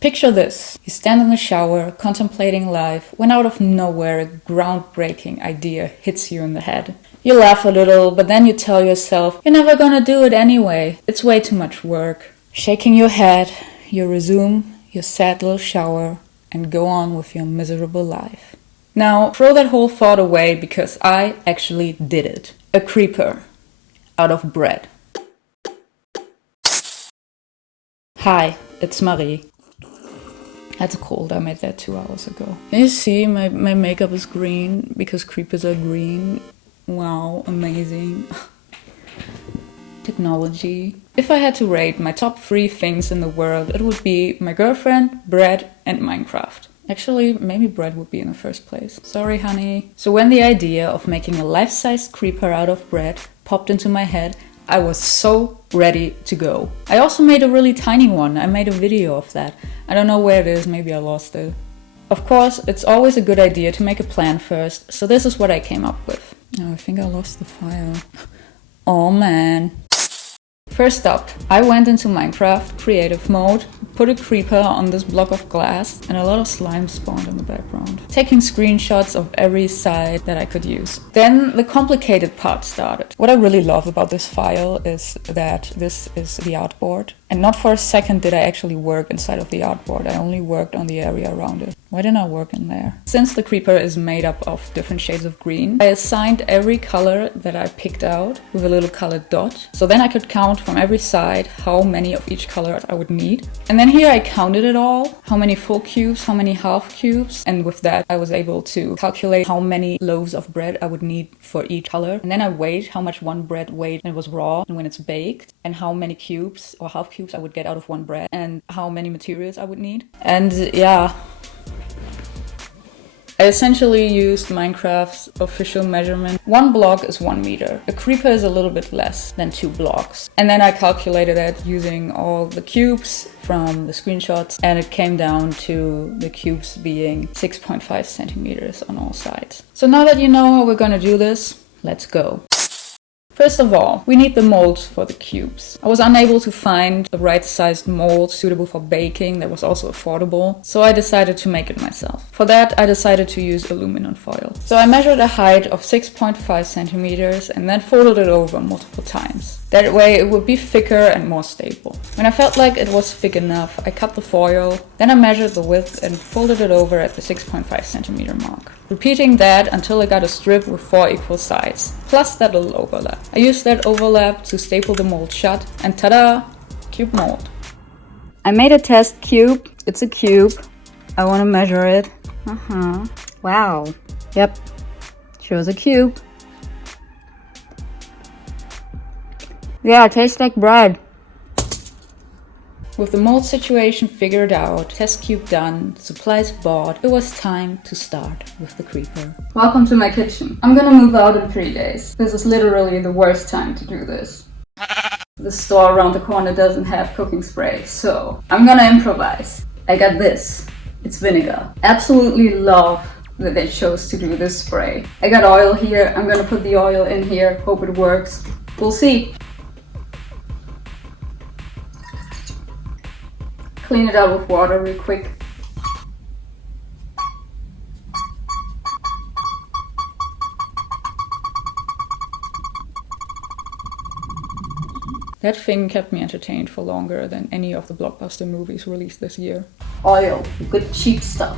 Picture this. You stand in the shower, contemplating life, when out of nowhere a groundbreaking idea hits you in the head. You laugh a little, but then you tell yourself, you're never gonna do it anyway. It's way too much work. Shaking your head, you resume your sad little shower and go on with your miserable life. Now, throw that whole thought away because I actually did it. A creeper out of bread. Hi, it's Marie. That's cold, I made that 2 hours ago. Can you see my makeup is green because creepers are green? Wow, amazing. Technology. If I had to rate my top 3 things in the world, it would be my girlfriend, bread, and Minecraft. Actually, maybe bread would be in the first place. Sorry, honey. So when the idea of making a life-sized creeper out of bread popped into my head, I was so ready to go. I also made a really tiny one. I made a video of that. I don't know where it is, maybe I lost it. Of course, it's always a good idea to make a plan first, so this is what I came up with. Oh, I think I lost the file. Oh man. First up, I went into Minecraft creative mode, put a creeper on this block of glass, and a lot of slime spawned in the background, taking screenshots of every side that I could use. Then the complicated part started. What I really love about this file is that this is the artboard, and not for a second did I actually work inside of the artboard. I only worked on the area around it. Why didn't I work in there? Since the creeper is made up of different shades of green, I assigned every color that I picked out with a little colored dot. So then I could count from every side how many of each color I would need. And then here I counted it all, how many full cubes, how many half cubes. And with that, I was able to calculate how many loaves of bread I would need for each color. And then I weighed how much one bread weighed when it was raw and when it's baked, and how many cubes or half cubes I would get out of one bread, and how many materials I would need. And yeah, I essentially used Minecraft's official measurement. 1 block is 1 meter. A creeper is a little bit less than 2 blocks. And then I calculated it using all the cubes from the screenshots, and it came down to the cubes being 6.5 centimeters on all sides. So now that you know how we're gonna do this, let's go. First of all, we need the molds for the cubes. I was unable to find the right sized mold suitable for baking that was also affordable, so I decided to make it myself. For that, I decided to use aluminum foil. So I measured a height of 6.5 centimeters and then folded it over multiple times. That way it would be thicker and more stable. When I felt like it was thick enough, I cut the foil, then I measured the width and folded it over at the 6.5 centimeter mark. Repeating that until I got a strip with 4 equal sides, plus that little overlap. I used that overlap to staple the mold shut, and ta-da! Cube mold. I made a test cube. It's a cube. I want to measure it. Wow. Yep. Shows a cube. Yeah, it tastes like bread. With the mold situation figured out, test cube done, supplies bought, it was time to start with the creeper. Welcome to my kitchen. I'm gonna move out in 3 days. This is literally the worst time to do this. The store around the corner doesn't have cooking spray, so I'm gonna improvise. I got this. It's vinegar. Absolutely love that they chose to do this spray. I got oil here. I'm gonna put the oil in here. Hope it works. We'll see. Clean it out with water real quick. That thing kept me entertained for longer than any of the blockbuster movies released this year. Oil, good cheap stuff.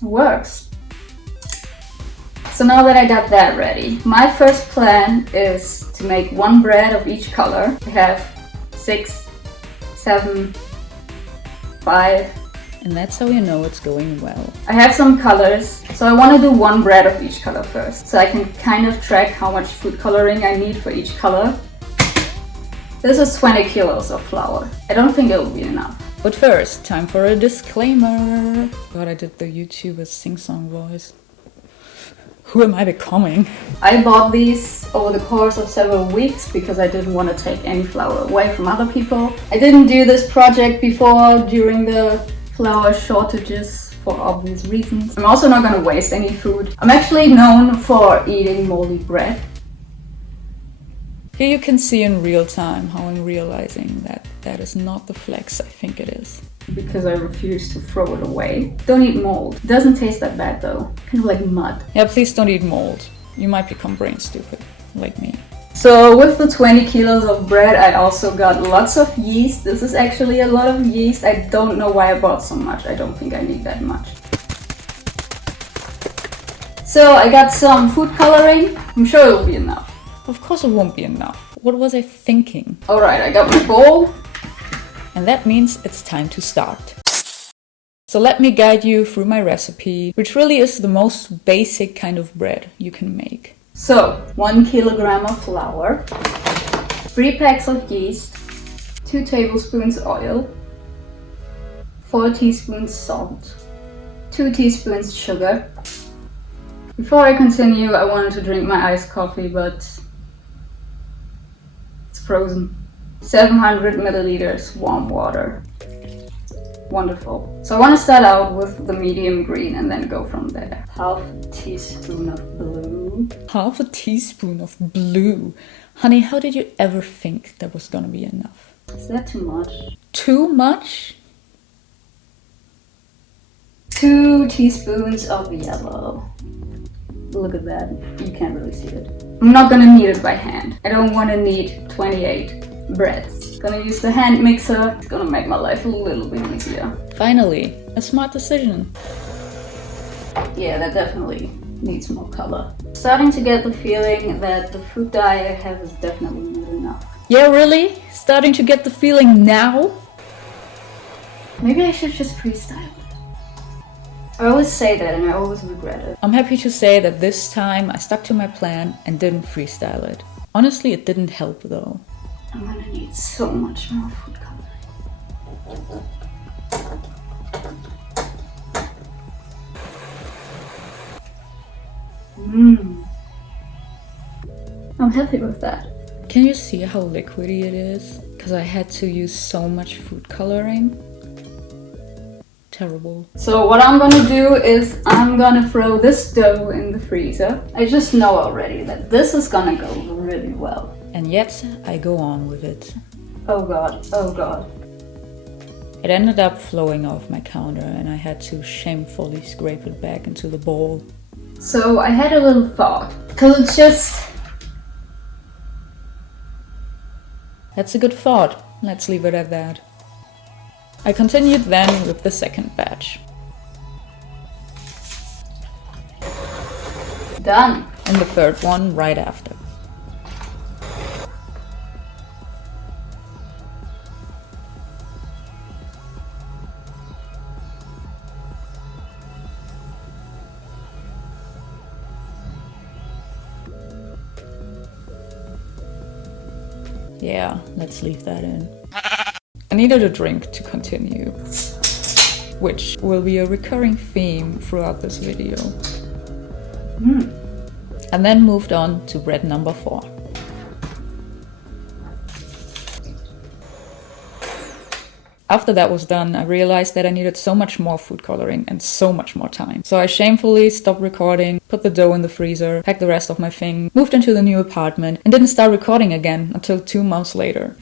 It works. So now that I got that ready, my first plan is to make 1 bread of each color. I have 6, 7, 5. And that's how you know it's going well. I have some colors, so I want to do 1 bread of each color first, so I can kind of track how much food coloring I need for each color. This is 20 kilos of flour. I don't think it will be enough. But first, time for a disclaimer. God, I did the YouTuber's sing-song voice. Who am I becoming? I bought these over the course of several weeks because I didn't want to take any flour away from other people. I didn't do this project before during the flour shortages for obvious reasons. I'm also not gonna waste any food. I'm actually known for eating moldy bread. Here you can see in real time how I'm realizing that that is not the flex I think it is. Because I refuse to throw it away. Don't eat mold. It doesn't taste that bad though. Kind of like mud. Yeah, please don't eat mold. You might become brain stupid, like me. So with the 20 kilos of bread, I also got lots of yeast. This is actually a lot of yeast. I don't know why I bought so much. I don't think I need that much. So I got some food coloring. I'm sure it'll be enough. Of course it won't be enough. What was I thinking? Alright, I got my bowl. And that means it's time to start. So let me guide you through my recipe, which really is the most basic kind of bread you can make. So, 1 kilogram of flour, 3 packs of yeast, 2 tablespoons oil, 4 teaspoons salt, 2 teaspoons sugar. Before I continue, I wanted to drink my iced coffee, but it's frozen. 700 milliliters warm water. Wonderful. So I want to start out with the medium green and then go from there. Half teaspoon of blue. Half a teaspoon of blue. Honey, how did you ever think that was gonna be enough? Is that too much? Too much? 2 teaspoons of yellow. Look at that. You can't really see it. I'm not gonna knead it by hand. I don't want to knead 28 breads. Gonna use the hand mixer. It's gonna make my life a little bit easier. Finally, a smart decision. Yeah, that definitely needs more color. Starting to get the feeling that the food dye I have is definitely not enough. Yeah, really? Starting to get the feeling now? Maybe I should just freestyle. I always say that and I always regret it. I'm happy to say that this time I stuck to my plan and didn't freestyle it. Honestly, it didn't help though. I'm gonna need so much more food coloring. I'm happy with that. Can you see how liquidy it is? Because I had to use so much food coloring. Terrible. So what I'm gonna do is I'm gonna throw this dough in the freezer. I just know already that this is gonna go really well. And yet I go on with it. Oh god, oh god. It ended up flowing off my counter and I had to shamefully scrape it back into the bowl. So I had a little thought, because it's just... That's a good thought. Let's leave it at that. I continued then with the second batch. Done. And the third one right after. Yeah, let's leave that in. I needed a drink to continue, which will be a recurring theme throughout this video. And then moved on to bread number 4. After that was done, I realized that I needed so much more food coloring and so much more time. So I shamefully stopped recording, put the dough in the freezer, packed the rest of my thing, moved into the new apartment, and didn't start recording again until 2 months later.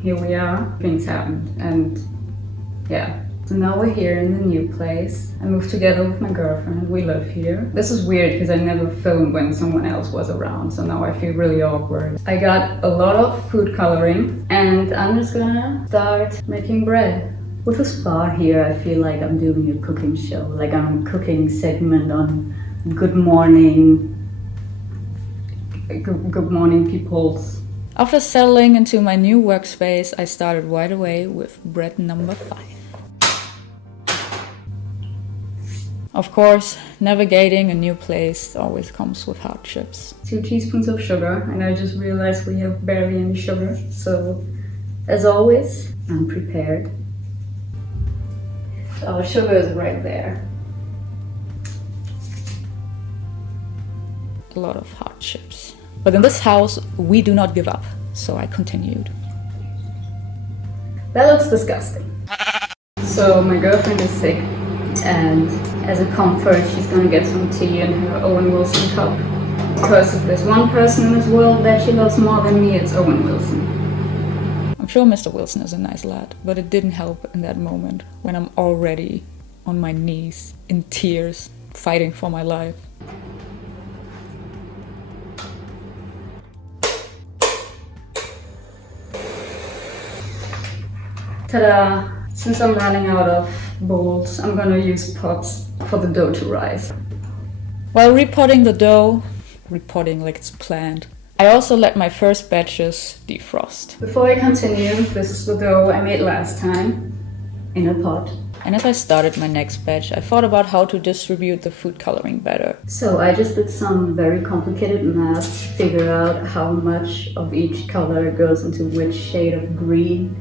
Here we are, things happened, and yeah. So now we're here in the new place. I moved together with my girlfriend, we live here. This is weird because I never filmed when someone else was around, so now I feel really awkward. I got a lot of food coloring and I'm just gonna start making bread. With a spa here, I feel like I'm doing a cooking show, like I'm a cooking segment on Good Morning Peoples. After settling into my new workspace, I started right away with bread number 5. Of course, navigating a new place always comes with hardships. 2 teaspoons of sugar, and I just realized we have barely any sugar, so as always, I'm prepared. So our sugar is right there. A lot of hardships. But in this house, we do not give up. So I continued. That looks disgusting. So my girlfriend is sick, and as a comfort, she's gonna get some tea in her Owen Wilson cup. Because if there's one person in this world that she loves more than me, it's Owen Wilson. I'm sure Mr. Wilson is a nice lad, but it didn't help in that moment when I'm already on my knees, in tears, fighting for my life. Ta-da! Since I'm running out of bowls, I'm gonna use pots for the dough to rise. While repotting the dough, repotting like it's planned, I also let my first batches defrost. Before I continue, this is the dough I made last time in a pot. And as I started my next batch, I thought about how to distribute the food coloring better. So I just did some very complicated math, figure out how much of each color goes into which shade of green,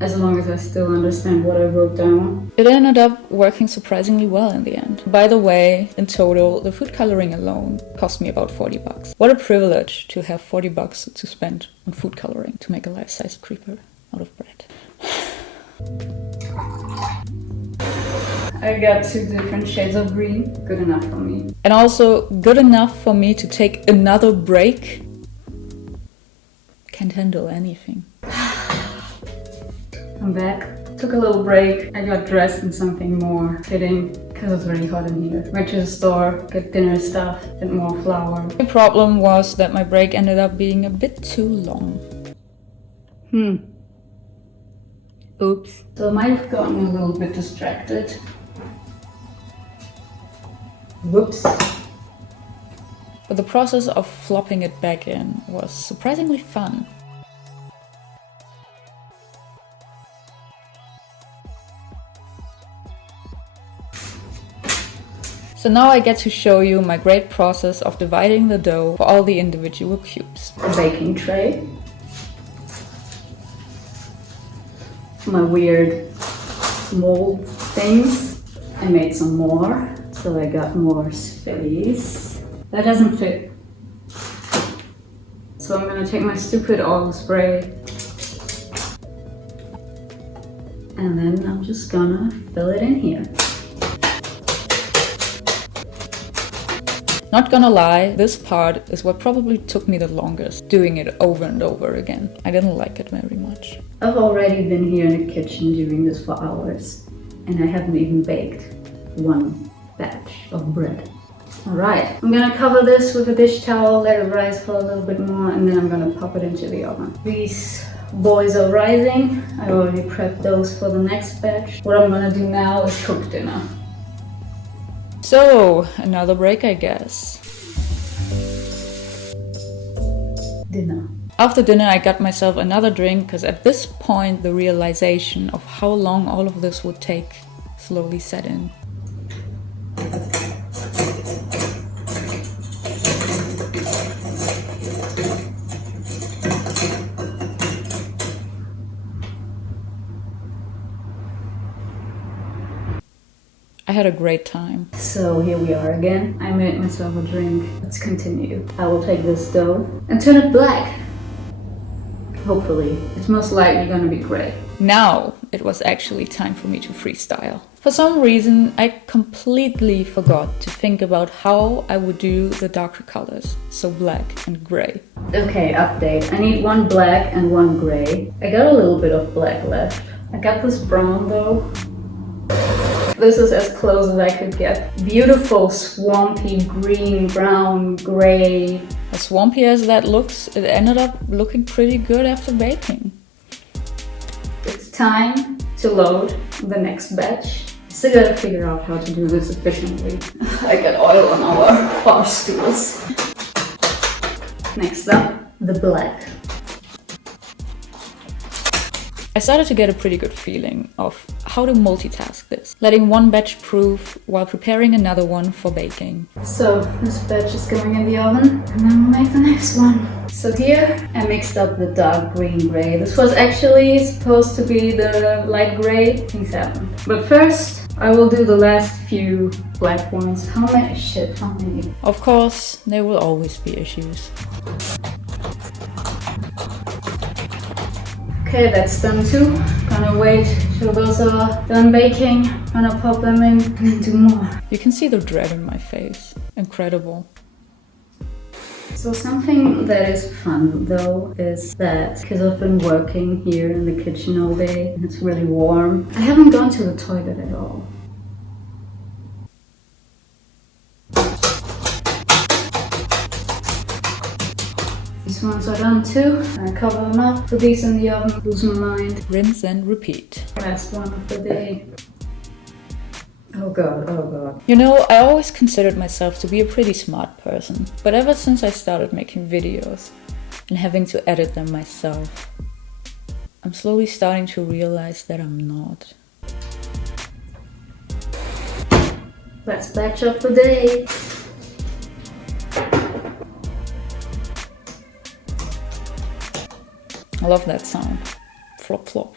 as long as I still understand what I wrote down. It ended up working surprisingly well in the end. By the way, in total, the food coloring alone cost me about $40. What a privilege to have $40 to spend on food coloring to make a life-size creeper out of bread. I got 2 different shades of green, good enough for me. And also good enough for me to take another break. Can't handle anything. I'm back. Took a little break. I got dressed in something more fitting because it's really hot in here. Went to the store, got dinner stuff, and more flour. The problem was that my break ended up being a bit too long. Oops. So I might have gotten a little bit distracted. Whoops. But the process of flopping it back in was surprisingly fun. So now I get to show you my great process of dividing the dough for all the individual cubes. A baking tray. My weird mold things. I made some more, so I got more space. That doesn't fit. So I'm gonna take my stupid oil spray, and then I'm just gonna fill it in here. Not gonna lie, this part is what probably took me the longest, doing it over and over again. I didn't like it very much. I've already been here in the kitchen doing this for hours, and I haven't even baked one batch of bread. Alright, I'm gonna cover this with a dish towel, let it rise for a little bit more, and then I'm gonna pop it into the oven. These boys are rising. I already prepped those for the next batch. What I'm gonna do now is cook dinner. So, another break, I guess. Dinner. After dinner, I got myself another drink, because at this point, the realization of how long all of this would take slowly set in. I had a great time. So here we are again. I made myself a drink. Let's continue. I will take this dough and turn it black. Hopefully. It's most likely gonna be gray. Now it was actually time for me to freestyle. For some reason, I completely forgot to think about how I would do the darker colors. So black and gray. Okay, update. I need 1 black and 1 gray. I got a little bit of black left. I got this brown though. This is as close as I could get. Beautiful, swampy, green, brown, gray. As swampy as that looks, it ended up looking pretty good after baking. It's time to load the next batch. Still gotta figure out how to do this efficiently. I got oil on our bar stools. Next up, the black. I started to get a pretty good feeling of how to multitask this, letting one batch proof while preparing another one for baking. So this batch is going in the oven and then we'll make the next one. So here I mixed up the dark green gray. This was actually supposed to be the light gray. Things happen. But first I will do the last few black ones. How many? Shit, how many? Of course, there will always be issues. Okay, that's done too. Gonna wait till those are done baking. Gonna pop them in and then do more. You can see the dread in my face. Incredible. So something that is fun though is that because I've been working here in the kitchen all day and it's really warm, I haven't gone to the toilet at all. These ones are done too. I cover them up, put these in the oven, lose my mind. Rinse and repeat. Last one of the day. Oh god, oh god. You know, I always considered myself to be a pretty smart person, but ever since I started making videos and having to edit them myself, I'm slowly starting to realize that I'm not. Last batch of the day. I love that sound. Flop flop.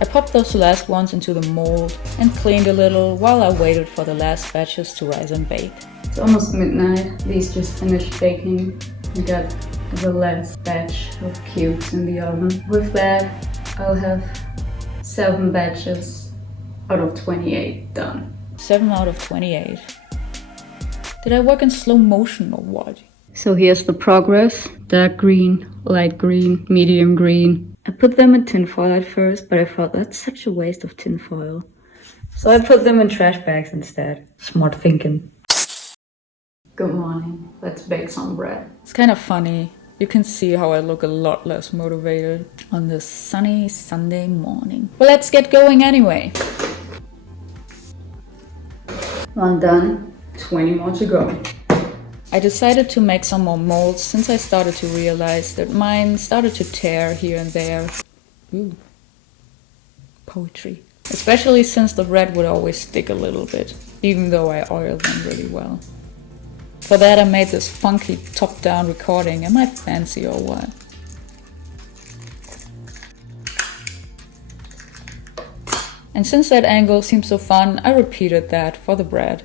I popped those last ones into the mold and cleaned a little while I waited for the last batches to rise and bake. It's almost midnight. These just finished baking. We got the last batch of cubes in the oven. With that, I'll have 7 batches out of 28 done. 7 out of 28. Did I work in slow motion or what? So here's the progress. Dark green, light green, medium green. I put them in tinfoil at first, but I thought that's such a waste of tinfoil. So I put them in trash bags instead. Smart thinking. Good morning. Let's bake some bread. It's kind of funny. You can see how I look a lot less motivated on this sunny Sunday morning. Well, let's get going anyway. One done. 20 more to go. I decided to make some more molds since I started to realize that mine started to tear here and there. Ooh. Poetry. Especially since the bread would always stick a little bit, even though I oiled them really well. For that I made this funky top-down recording. Am I fancy or what? And since that angle seemed so fun, I repeated that for the bread.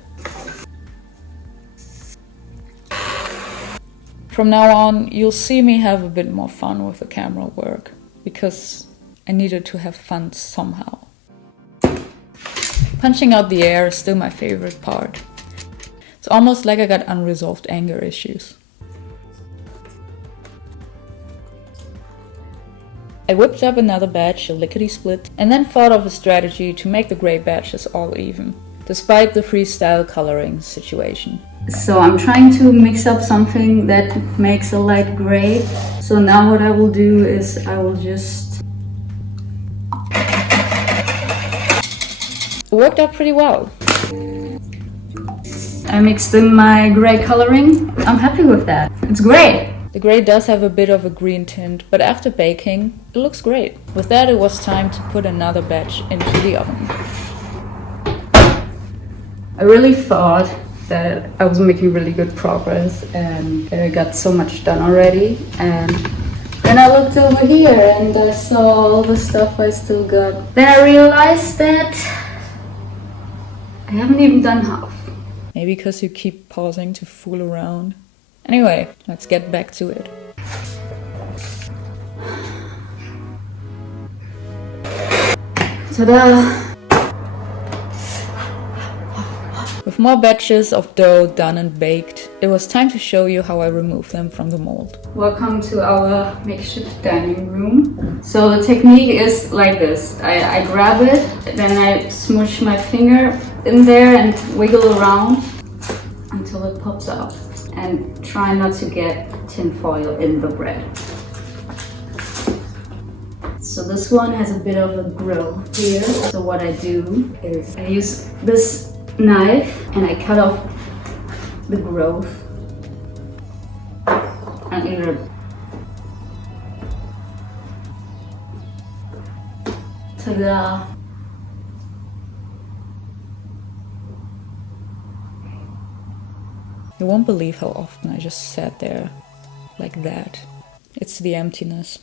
From now on, you'll see me have a bit more fun with the camera work, because I needed to have fun somehow. Punching out the air is still my favorite part. It's almost like I got unresolved anger issues. I whipped up another batch, a lickety-split, and then thought of a strategy to make the gray batches all even, despite the freestyle coloring situation. So I'm trying to mix up something that makes a light gray. So now what I will do is I will just... It worked out pretty well. I mixed in my gray coloring. I'm happy with that. It's great. The gray does have a bit of a green tint, but after baking, it looks great. With that, it was time to put another batch into the oven. I really thought that I was making really good progress and I got so much done already, and then I looked over here and I saw all the stuff I still got. Then I realized that I haven't even done half. Maybe because you keep pausing to fool around. Anyway, let's get back to it. Ta-da! With more batches of dough done and baked, it was time to show you how I remove them from the mold. Welcome to our makeshift dining room. So the technique is like this. I grab it, then I smoosh my finger in there and wiggle around until it pops up. And try not to get tin foil in the bread. So this one has a bit of a growth here. So what I do is I use this knife and I cut off the growth and either Ta-da! You won't believe how often I just sat there like that. It's the emptiness.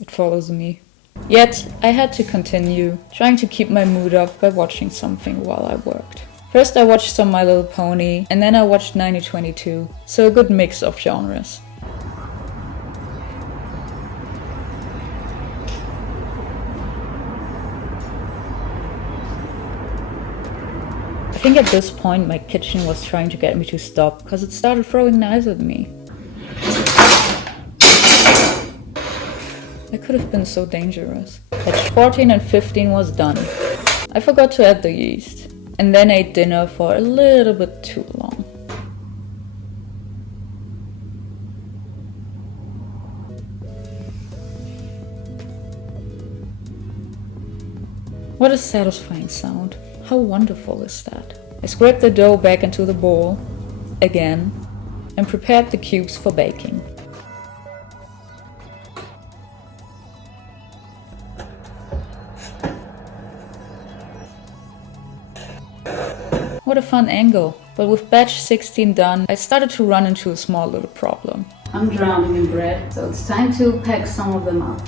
It follows me. Yet, I had to continue, trying to keep my mood up by watching something while I worked. First I watched some My Little Pony, and then I watched 9022, so a good mix of genres. I think at this point my kitchen was trying to get me to stop, because it started throwing knives at me. It could have been so dangerous. Batch 14 and 15 was done. I forgot to add the yeast, and then ate dinner for a little bit too long. What a satisfying sound. How wonderful is that? I scraped the dough back into the bowl, again, and prepared the cubes for baking. What a fun angle. But with batch 16 done, I started to run into a small little problem. I'm drowning in bread, so it's time to pack some of them up.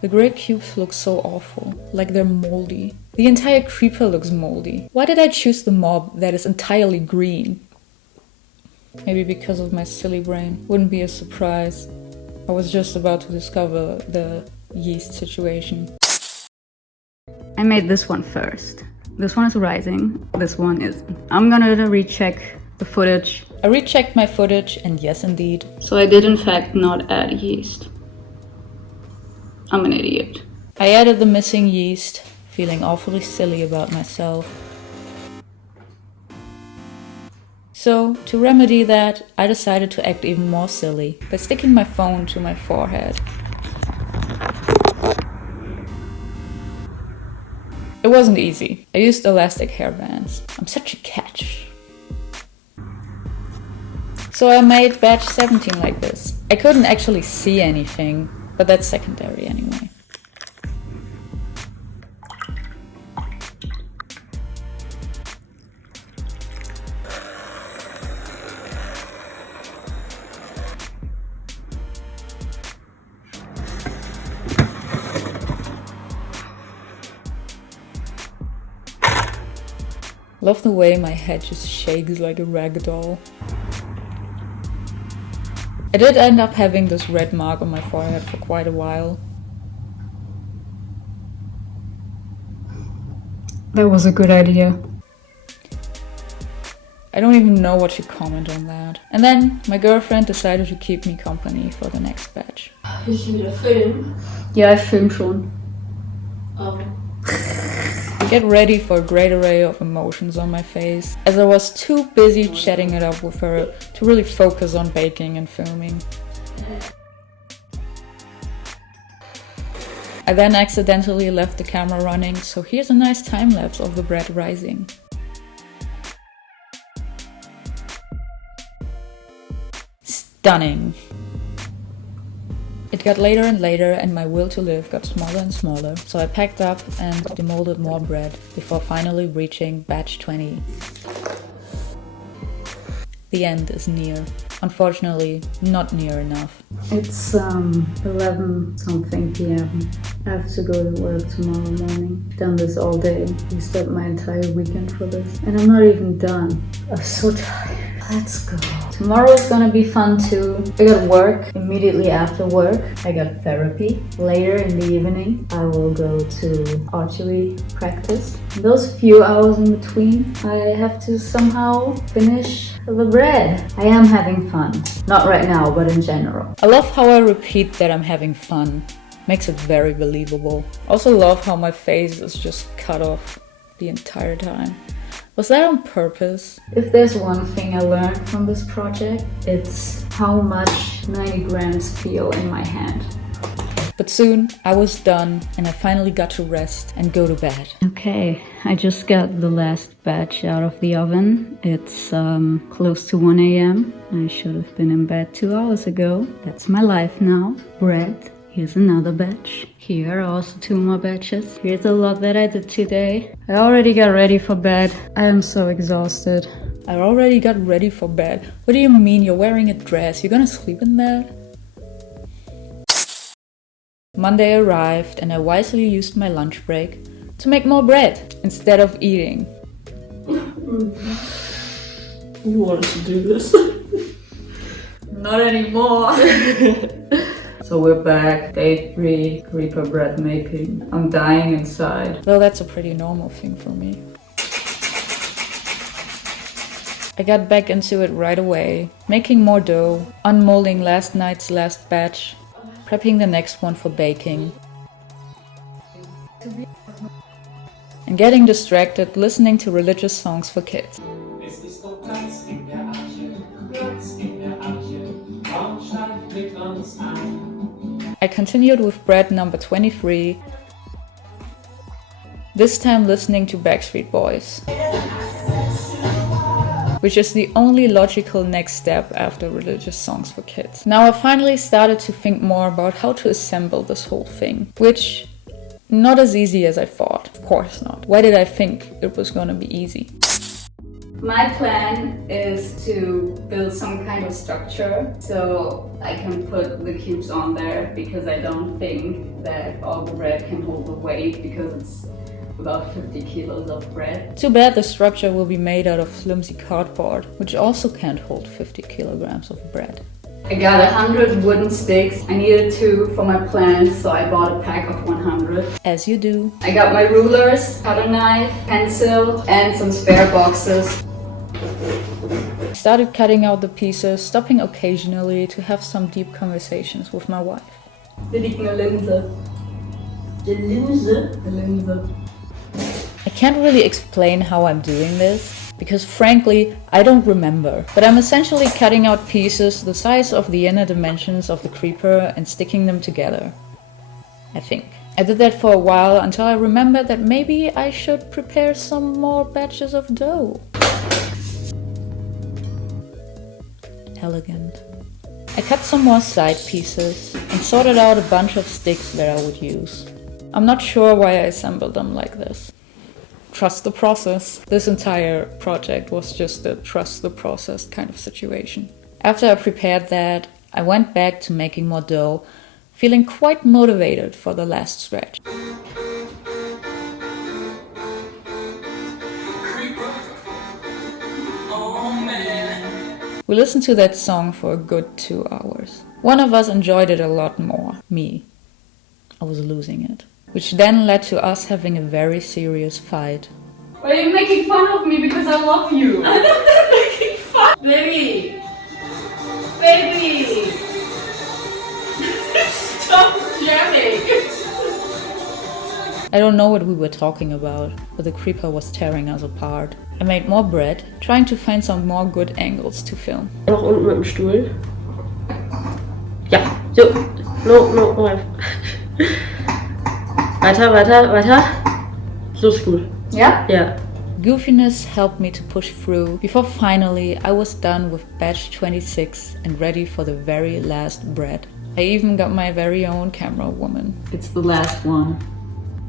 The grey cubes look so awful, like they're moldy. The entire creeper looks moldy. Why did I choose the mob that is entirely green? Maybe because of my silly brain. Wouldn't be a surprise. I was just about to discover the yeast situation. I made this one first. This one is rising, this one isn't. I'm gonna recheck the footage. I rechecked my footage, and yes indeed. So I did in fact not add yeast. I'm an idiot. I added the missing yeast, feeling awfully silly about myself. So, to remedy that, I decided to act even more silly by sticking my phone to my forehead. It wasn't easy. I used elastic hairbands. I'm such a catch. So I made batch 17 like this. I couldn't actually see anything, but that's secondary anyway. Love the way my head just shakes like a rag doll. I did end up having this red mark on my forehead for quite a while. That was a good idea. I don't even know what to comment on that. And then my girlfriend decided to keep me company for the next batch. Willst du wieder filmen? Ja, ich film schon. Oh. Get ready for a great array of emotions on my face, as I was too busy chatting it up with her to really focus on baking and filming. I then accidentally left the camera running, so here's a nice time lapse of the bread rising. Stunning! It got later and later, and my will to live got smaller and smaller, so I packed up and demolded more bread before finally reaching batch 20. The end is near. Unfortunately, not near enough. It's 11 something p.m. I have to go to work tomorrow morning. I've done this all day. Used up my entire weekend for this. And I'm not even done. I'm so tired. Let's go. Tomorrow is gonna be fun too. I got work immediately after work. I got therapy. Later in the evening, I will go to archery practice. In those few hours in between, I have to somehow finish the bread. I am having fun. Not right now, but in general. I love how I repeat that I'm having fun. Makes it very believable. Also love how my face is just cut off the entire time. Was that on purpose? If there's one thing I learned from this project, it's how much 90 grams feel in my hand. But soon I was done and I finally got to rest and go to bed. Okay, I just got the last batch out of the oven. It's close to 1 a.m. I should have been in bed 2 hours ago. That's my life now. Bread. Here's another batch. Here are also 2 more batches. Here's a lot that I did today. I already got ready for bed. I am so exhausted. I already got ready for bed. What do you mean you're wearing a dress? You're gonna sleep in that? Monday arrived and I wisely used my lunch break to make more bread instead of eating. You wanted to do this. Not anymore. So we're back, day 3, creeper bread making. I'm dying inside. Though that's a pretty normal thing for me. I got back into it right away, making more dough, unmolding last night's last batch, prepping the next one for baking, and getting distracted listening to religious songs for kids. I continued with bread number 23, this time listening to Backstreet Boys, which is the only logical next step after religious songs for kids. Now I finally started to think more about how to assemble this whole thing, which not as easy as I thought, of course not. Why did I think it was gonna be easy? My plan is to build some kind of structure so I can put the cubes on there, because I don't think that all the bread can hold the weight, because it's about 50 kilos of bread. Too bad the structure will be made out of flimsy cardboard, which also can't hold 50 kilograms of bread. I got 100 wooden sticks. I needed 2 for my plants, so I bought a pack of 100. As you do. I got my rulers, cutter knife, pencil, and some spare boxes. Started cutting out the pieces, stopping occasionally to have some deep conversations with my wife. Hier liegt eine Linse. Die Linse? The Linse. I can't really explain how I'm doing this, because frankly, I don't remember. But I'm essentially cutting out pieces the size of the inner dimensions of the creeper and sticking them together. I think. I did that for a while until I remembered that maybe I should prepare some more batches of dough. Elegant. I cut some more side pieces and sorted out a bunch of sticks that I would use. I'm not sure why I assembled them like this. Trust the process. This entire project was just a trust the process kind of situation. After I prepared that, I went back to making more dough, feeling quite motivated for the last stretch. We listened to that song for a good 2 hours. One of us enjoyed it a lot more, me. I was losing it. Which then led to us having a very serious fight. Why are you making fun of me because I love you? I'm not making fun! Baby! Baby! Stop jamming! I don't know what we were talking about, but the creeper was tearing us apart. I made more bread, trying to find some more good angles to film. Noch unten mit dem Stuhl. Ja, so. No. Weiter. So ist gut. Yeah? Ja. Goofiness helped me to push through before finally I was done with batch 26 and ready for the very last bread. I even got my very own camera woman. It's the last one.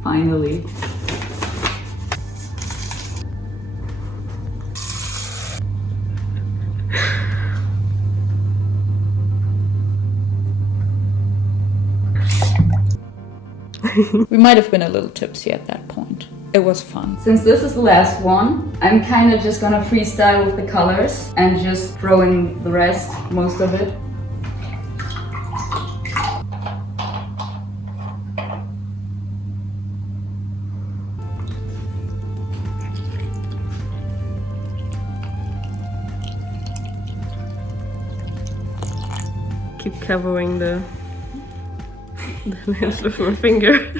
Finally. We might have been a little tipsy at that point. It was fun. Since this is the last one, I'm kind of just gonna freestyle with the colors and just throw in the rest, most of it. Keep covering the nails with my finger.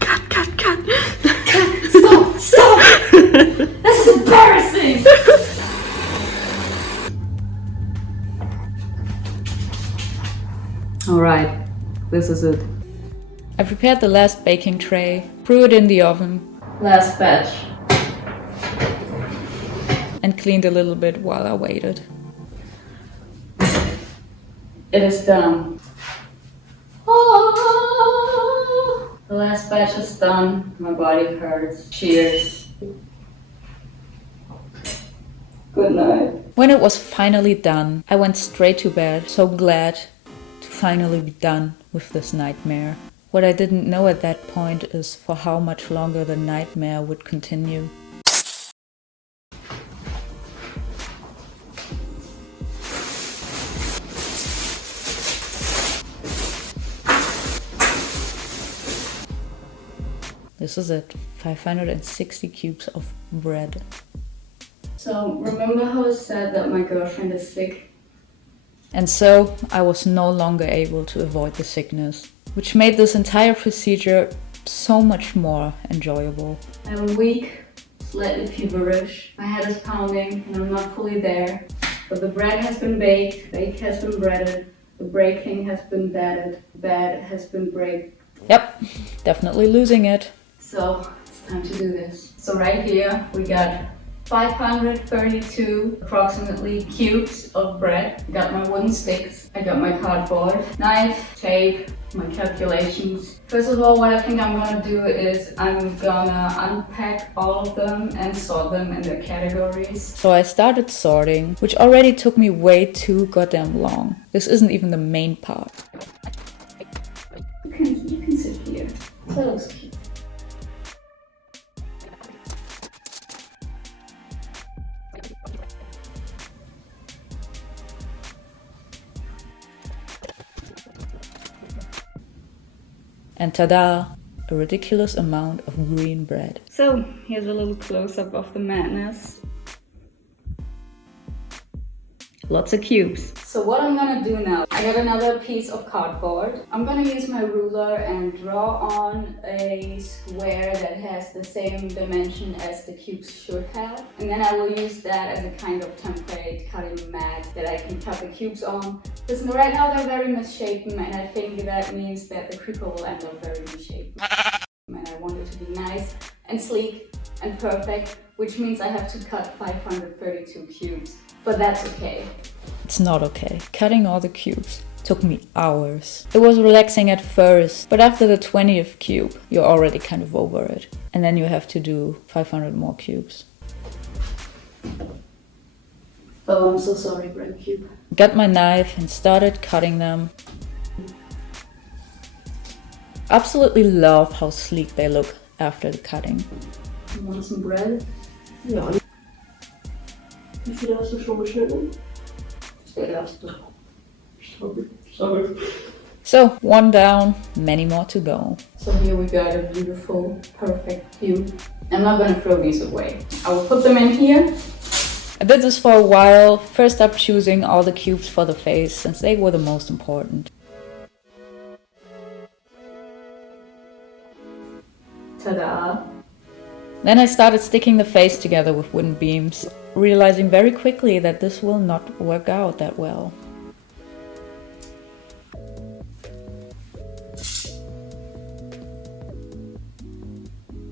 Cut. Stop! This is embarrassing! Alright, this is it. I prepared the last baking tray, threw it in the oven, Last batch. and cleaned a little bit while I waited. It is done. Oh, the last batch is done. My body hurts. Cheers. Good night. When it was finally done, I went straight to bed, so glad to finally be done with this nightmare. What I didn't know at that point is for how much longer the nightmare would continue. This is it, 560 cubes of bread. So, remember how I said that my girlfriend is sick? And so I was no longer able to avoid the sickness, which made this entire procedure so much more enjoyable. I'm weak, slightly feverish. My head is pounding and I'm not fully there. But the bread has been baked, bake has been breaded, the breaking has been batted, bed has been break. Yep, definitely losing it. So it's time to do this. So right here we got 532 approximately cubes of bread. I got my wooden sticks, I got my cardboard, knife, tape, my calculations. First of all, what I think I'm gonna do is I'm gonna unpack all of them and sort them in their categories. So I started sorting, which already took me way too goddamn long. This isn't even the main part. You can sit here. That looks cute. And tada! A ridiculous amount of green bread. So here's a little close-up of the madness. Lots of cubes. So what I'm gonna do now, I got another piece of cardboard. I'm gonna use my ruler and draw on a square that has the same dimension as the cubes should have. And then I will use that as a kind of template cutting mat that I can cut the cubes on. Because right now they're very misshapen and I think that means that the creeper will end up very misshapen. And I want it to be nice and sleek and perfect, which means I have to cut 532 cubes. But that's okay. It's not okay. Cutting all the cubes took me hours. It was relaxing at first, but after the 20th cube, you're already kind of over it. And then you have to do 500 more cubes. Oh, I'm so sorry, bread cube. Got my knife and started cutting them. Absolutely love how sleek they look after the cutting. You want some bread? Ja. Wie viele hast du schon geschnitten? Der erste. Sorry. So, one down, many more to go. So here we got a beautiful, perfect cube. I'm not gonna throw these away. I will put them in here. I did this for a while, first up choosing all the cubes for the face, since they were the most important. Ta-da! Then I started sticking the face together with wooden beams, realizing very quickly that this will not work out that well.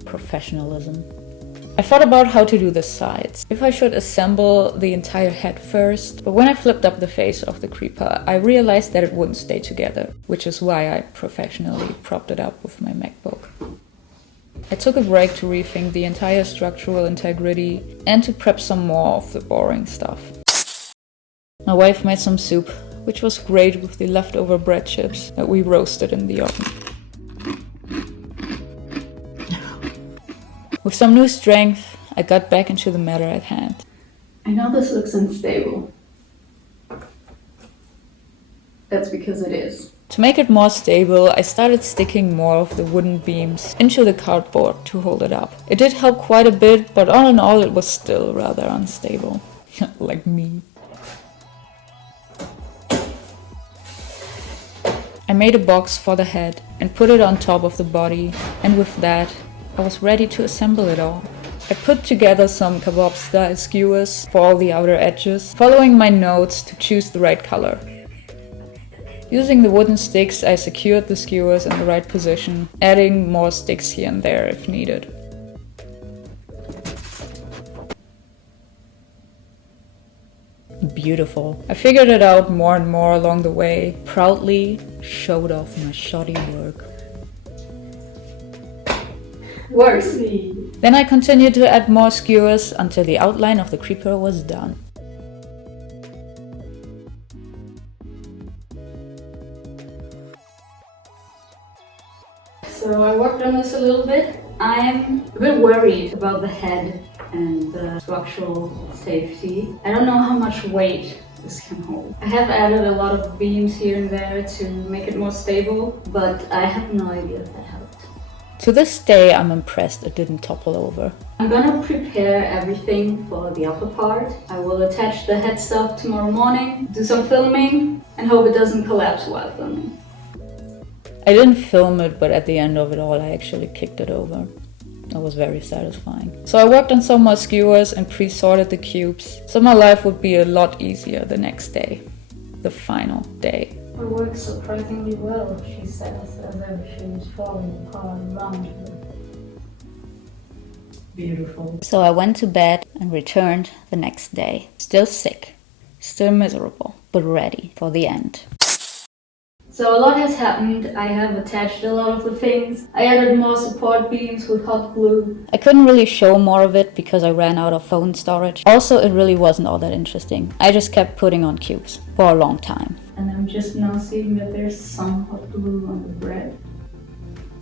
Professionalism. I thought about how to do the sides, if I should assemble the entire head first, but when I flipped up the face of the creeper, I realized that it wouldn't stay together, which is why I professionally propped it up with my MacBook. I took a break to rethink the entire structural integrity and to prep some more of the boring stuff. My wife made some soup, which was great with the leftover bread chips that we roasted in the oven. With some new strength, I got back into the matter at hand. I know this looks unstable. That's because it is. To make it more stable, I started sticking more of the wooden beams into the cardboard to hold it up. It did help quite a bit, but all in all it was still rather unstable. Like me. I made a box for the head and put it on top of the body, and with that, I was ready to assemble it all. I put together some kebab-style skewers for all the outer edges, following my notes to choose the right color. Using the wooden sticks, I secured the skewers in the right position, adding more sticks here and there if needed. Beautiful. I figured it out more and more along the way, proudly showed off my shoddy work. Works. Then I continued to add more skewers until the outline of the creeper was done. So I worked on this a little bit. I'm a bit worried about the head and the structural safety. I don't know how much weight this can hold. I have added a lot of beams here and there to make it more stable, but I have no idea if that helped. To this day, I'm impressed it didn't topple over. I'm gonna prepare everything for the upper part. I will attach the head stuff tomorrow morning, do some filming, and hope it doesn't collapse while filming. I didn't film it, but at the end of it all, I actually kicked it over. That was very satisfying. So I worked on some more skewers and pre-sorted the cubes, so my life would be a lot easier the next day. The final day. It works surprisingly well, she says, as if she was falling apart around her. Beautiful. So I went to bed and returned the next day. Still sick, still miserable, but ready for the end. So a lot has happened. I have attached a lot of the things. I added more support beams with hot glue. I couldn't really show more of it because I ran out of phone storage. Also, it really wasn't all that interesting. I just kept putting on cubes for a long time. And I'm just now seeing that there's some hot glue on the bread.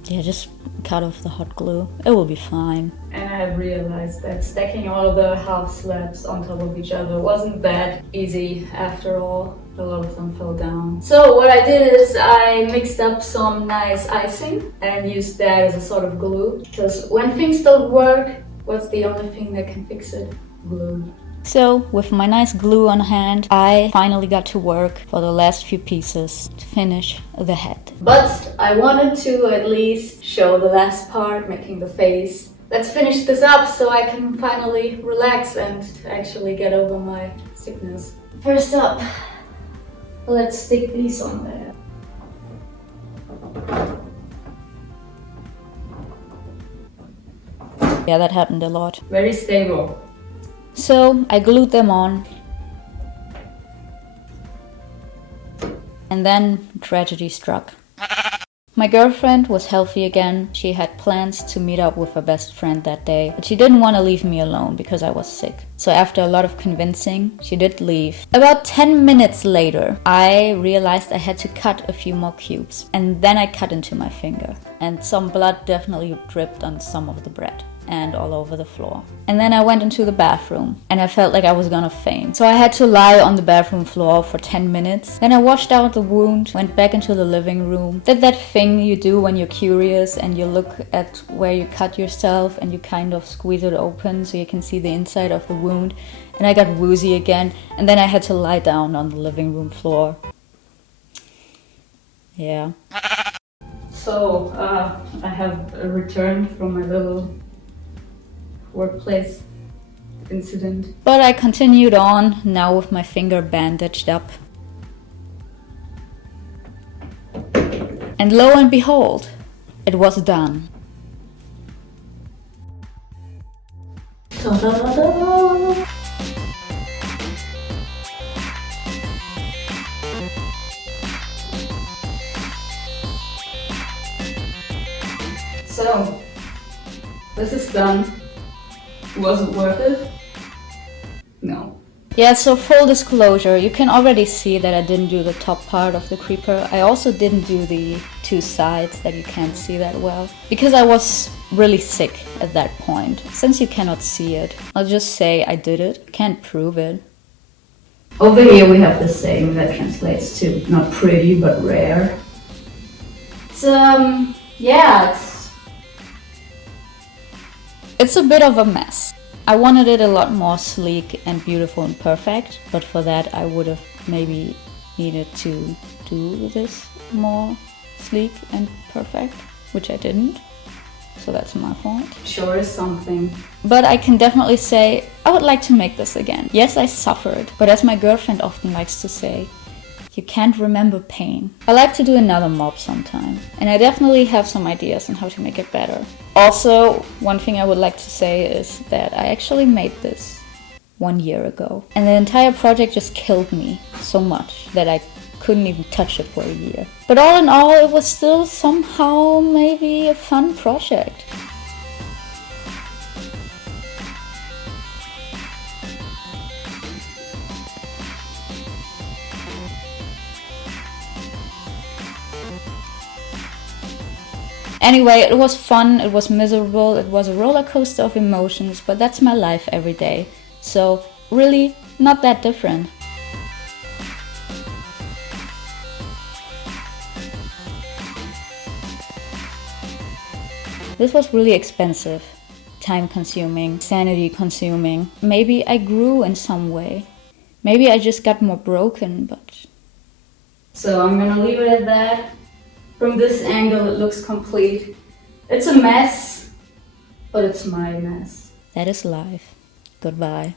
Yeah, just cut off the hot glue. It will be fine. And I have realized that stacking all the half slabs on top of each other wasn't that easy after all. A lot of them fell down. So what I did is I mixed up some nice icing and used that as a sort of glue. Because when things don't work, what's the only thing that can fix it? Glue. So, with my nice glue on hand, I finally got to work for the last few pieces to finish the head. But I wanted to at least show the last part, making the face. Let's finish this up so I can finally relax and actually get over my sickness. First up, let's stick these on there. Yeah, that happened a lot. Very stable. So I glued them on. And then tragedy struck. My girlfriend was healthy again. She had plans to meet up with her best friend that day, but she didn't want to leave me alone because I was sick. So after a lot of convincing, she did leave. About 10 minutes later, I realized I had to cut a few more cubes. And then I cut into my finger. And some blood definitely dripped on some of the bread and all over the floor. And then I went into the bathroom and I felt like I was gonna faint. So I had to lie on the bathroom floor for 10 minutes. Then I washed out the wound, went back into the living room, did that thing you do when you're curious and you look at where you cut yourself and you kind of squeeze it open so you can see the inside of the wound. And I got woozy again, and then I had to lie down on the living room floor. Yeah. So, I have returned from my little workplace incident. But I continued on, now with my finger bandaged up. And lo and behold, it was done. Ta-da-da-da! So, this is done. Was it worth it? No. Yeah, so full disclosure, you can already see that I didn't do the top part of the creeper. I also didn't do the two sides that you can't see that well, because I was really sick at that point. Since you cannot see it, I'll just say I did it. Can't prove it. Over here we have the saying that translates to not pretty but rare. It's It's a bit of a mess. I wanted it a lot more sleek and beautiful and perfect, but for that I would have maybe needed to do this more sleek and perfect, which I didn't. So that's my fault. sure is something. But I can definitely say I would like to make this again. Yes, I suffered, but as my girlfriend often likes to say, You can't remember pain. I like to do another mob sometime, and I definitely have some ideas on how to make it better. Also, one thing I would like to say is that I actually made this 1 year ago, and the entire project just killed me so much that I couldn't even touch it for a year. But all in all, it was still somehow maybe a fun project. Anyway, it was fun, it was miserable, it was a roller coaster of emotions, but that's my life every day. So really, not that different. This was really expensive, time consuming, sanity consuming. Maybe I grew in some way. Maybe I just got more broken, but... So I'm gonna leave it at that. From this angle it looks complete. It's a mess, but it's my mess. that is life. Goodbye.